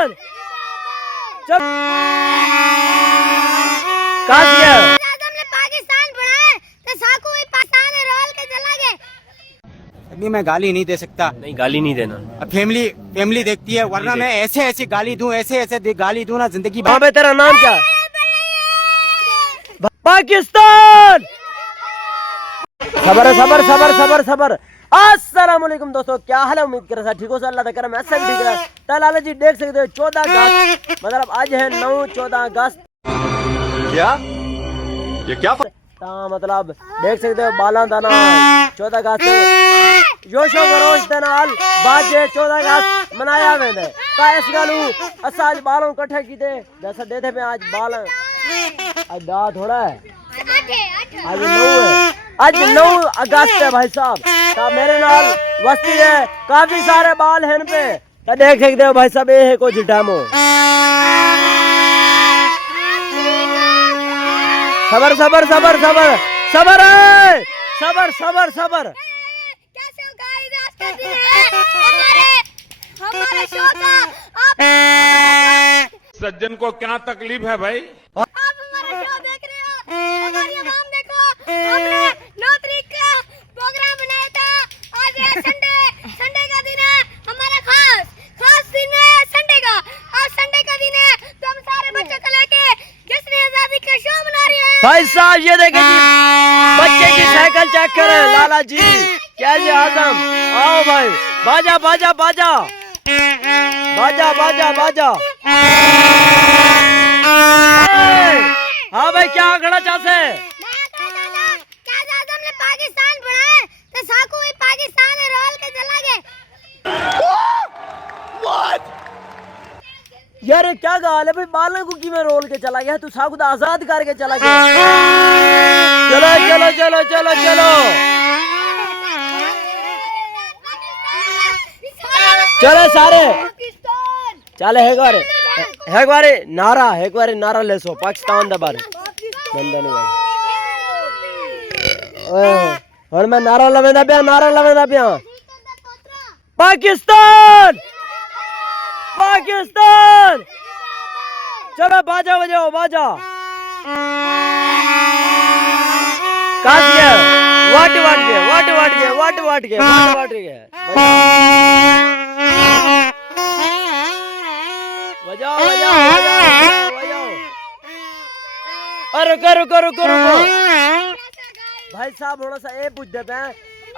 पाकिस्तान चल अभी मैं गाली नहीं दे सकता। नहीं, गाली नहीं देना। अब फैमिली देखती है, वरना मैं ऐसे ऐसे गाली दूं, ऐसे गाली दूं ना जिंदगी वहाँ पे तेरा नाम क्या है? पाकिस्तान। सबर सबर सबर सबर सबर। अस्सलाम वालेकुम दोस्तों, क्या हाल है? उम्मीद कर ठीक हो, अल्लाह का करम, ऐसा भी ठीक है। लाला जी देख सकते हो 14 अगस्त, मतलब आज है 9-14 अगस्त। क्या ये क्या मतलब देख सकते हो बाला दाना 14 अगस्त जोशो खरोश दे नाल बाजे 14 अगस्त मनाया वेंदे। ता इस गलू असा आज बालों इकट्ठे कीते जैसा देते पे आज बाल आज दा थोड़ा है, आज 9 है, आज 9 अगस्त है भाई साहब। ता मेरे नाल वस्ती है, काफी सारे बाल हैं पे, ता देख सकते हो भाई साहब ये है कुछ डेमो। सबर सबर सबर सबर सबर है, सबर सबर सबर। कैसे हो गाइस, आज का दिन है हमारे शो का। आप सज्जन को क्या तकलीफ है भाई? हमारा शो देख रहे हो, हमारी आवाम देखो, हमने 9 तारीख का प्रोग्राम बनाया था। आज है संडे का दिन है, हमारा खास दिन है संडे का। आज संडे का दिन है तो हम सारे बच्चों को लेके जश्न आजादी का शो मना रहे हैं। भाई साहब ये देखें जी, बच्चे की साइकिल चेक करें लाला जी, क्या जी आजम, आओ भाई, बाजा बाजा बाजा बाजा बाजा बाजा। हाँ भाई क्या आंकड़ा चाहते? हमने पाकिस्तान बनाया तो साकू ही पाकिस्तान है रोल के चला गए। यार ये क्या गाल है भाई, बालन को की में रोल के चला गया, तू साकू तो आजाद करके चला गया। चलो चलो चलो चलो चलो चलो सारे चले एक बार नारा ले सो पाकिस्तान दा बारे बंदा नहीं और मैं नारा लवेंदा पिया पाकिस्तान पाकिस्तान। चलो बाजा बजाओ बाजा। वाट के बजाओ बजाओ। अरे करो भाई साहब थोड़ा सा ये पूछते पे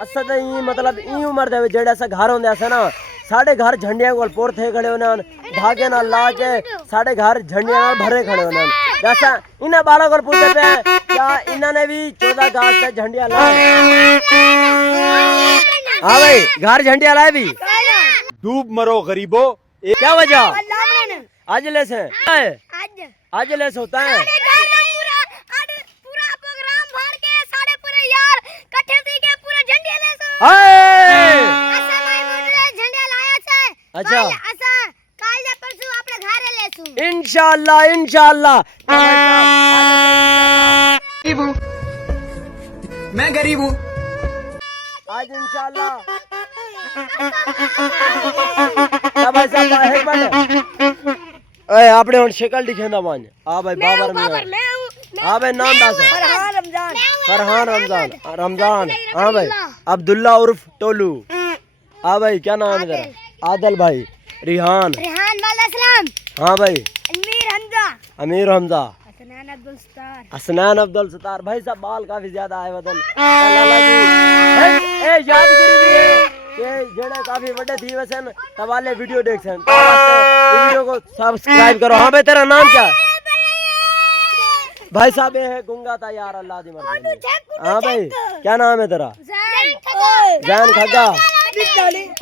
असल मतलब ई उम्र दे जेड़े ऐसा घर होंदे ऐसा ना, साढ़े घर झंडियां कोल पुर थे खड़े होने, धागे नाल ला के साढ़े घर झंडियां नाल भरे खड़े होने। जैसा इन्हें बालों को पूछते पे क्या इन्होंने भी 14 अगस्त से झंडियां लाए? हाँ भाई घर झंडियां लाए भी। डूब मरो गरीबो। क्या वजह? आज ले से आज ले से होता है। अच्छा इंशाल्लाह इंशाल्लाह। मैं गरीब हूँ आज इंशाल्लाह आपने हम शक्ल दिखेंदा मान। हाँ भाई बाबर में। हाँ भाई नाम दास है फरहान रमजान। हाँ भाई अब्दुल्ला उर्फ टोलू। हाँ भाई क्या नाम है तेरा? आदल भाई रिहान। हाँ भाई अमीर हमजा हसनैन अब्दुल सतार। भाई साहब बाल काफी ज्यादा आए बदल यादगिरी भी है कि जेड़े काफी बड़े थी वैसे तवाले वीडियो देख सन वीडियो को सब्सक्राइब करो। हाँ भाई तेरा नाम क्या है? भाई साहब ये है गुंगा था यार अल्लाह दी मर्जी। हाँ भाई क्या नाम है तेरा? जैन खग्गा।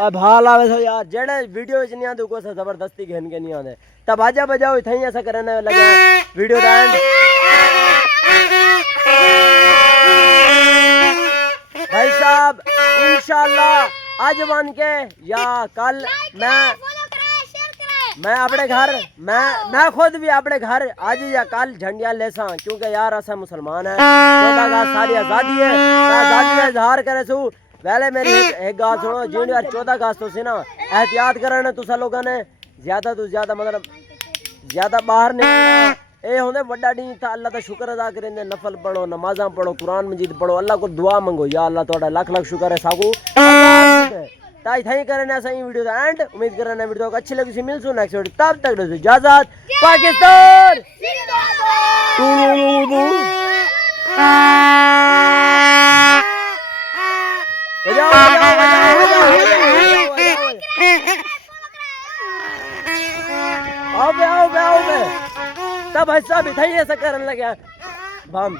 अब हाल आवे सो यार जेड़े वीडियो च नहीं आंदे को जबरदस्ती घेन के नहीं आंदे, तब बाजा बजाओ इथे ही ऐसा करने लगा वीडियो दा एंड। भाई साहब इंशाल्लाह आज बन के या कल मैं अपने घर मैं खुद भी अपने घर आज या कल झंडियां लेसा, क्योंकि यार असा मुसलमान है, 14 अगस्त सारी आजादी है, आजादी का इजहार करे सू। पहले मेरी एक गाल सुनो, जिन यार 14 अगस्त सी ना एहतियात करने तुसा लोगों ने ज्यादा तो ज्यादा मतलब ज्यादा बाहर निकलना ए होंदे वड्डा डी था अल्लाह दा शुक्र अदा करेंदे नफल पढ़ो नमाज़ां पढ़ो कुरान मजीद पढ़ो अल्लाह को दुआ मंगो या अल्लाह तोड़ा लाख लाख शुक्र है साकू ताई थाई करने सही वीडियो दा एंड उम्मीद करना वीडियो को अच्छी लगी सी मिलसू नेक्स्ट वीडियो तब तक दोस्तों इजाजत पाकिस्तान बजाओ बजाओ आओ बे तब हिस्सा भी थई ऐसा करने लगे बंद